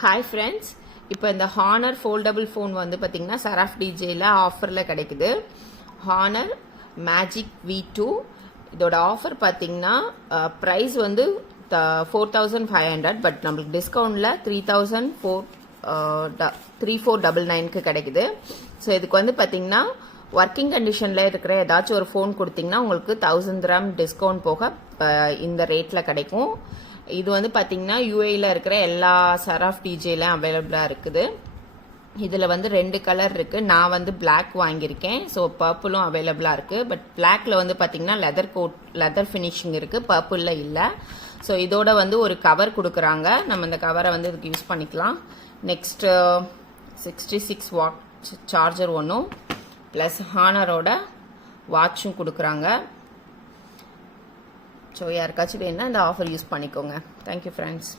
Hi friends, இப்போ இந்த honour foldable phone வந்து பார்த்தீங்கன்னா சராஃப் டிஜேயில் ஆஃபரில் கிடைக்குது. ஹானர் மேஜிக் V2 இதோட ஆஃபர் பார்த்தீங்கன்னா ப்ரைஸ் வந்து 4500, பட் நம்மளுக்கு டிஸ்கவுண்டில் 3499க்கு கிடைக்குது. ஸோ இதுக்கு வந்து பார்த்தீங்கன்னா ஒர்க்கிங் கண்டிஷனில் இருக்கிற ஏதாச்சும் ஒரு ஃபோன் கொடுத்தீங்கன்னா உங்களுக்கு 1000 dirham டிஸ்கவுண்ட் போக இந்த ரேட்டில் கிடைக்கும். இது வந்து பார்த்தீங்கன்னா யூஏயில் இருக்கிற எல்லா சராஃப் டிஜேலையும் அவைலபிளாக இருக்குது. இதில் வந்து 2 கலர் இருக்குது. நான் வந்து பிளாக் வாங்கியிருக்கேன். ஸோ பர்பிளும் அவைலபிளாக இருக்குது. பட் பிளாக்ல வந்து பார்த்தீங்கன்னா லெதர் ஃபினிஷிங் இருக்குது, பர்பிளில் இல்லை. ஸோ இதோட வந்து ஒரு கவர் கொடுக்குறாங்க. நம்ம இந்த கவரை வந்து இதுக்கு யூஸ் பண்ணிக்கலாம். நெக்ஸ்ட்டு 66 வாட் சார்ஜர் ஒன்றும் ப்ளஸ் ஹானரோட வாட்சும் கொடுக்குறாங்க. ஸோ யாருக்காச்சும் வேணுன்னா இந்த ஆஃபர் யூஸ் பண்ணிக்கோங்க. Thank you friends.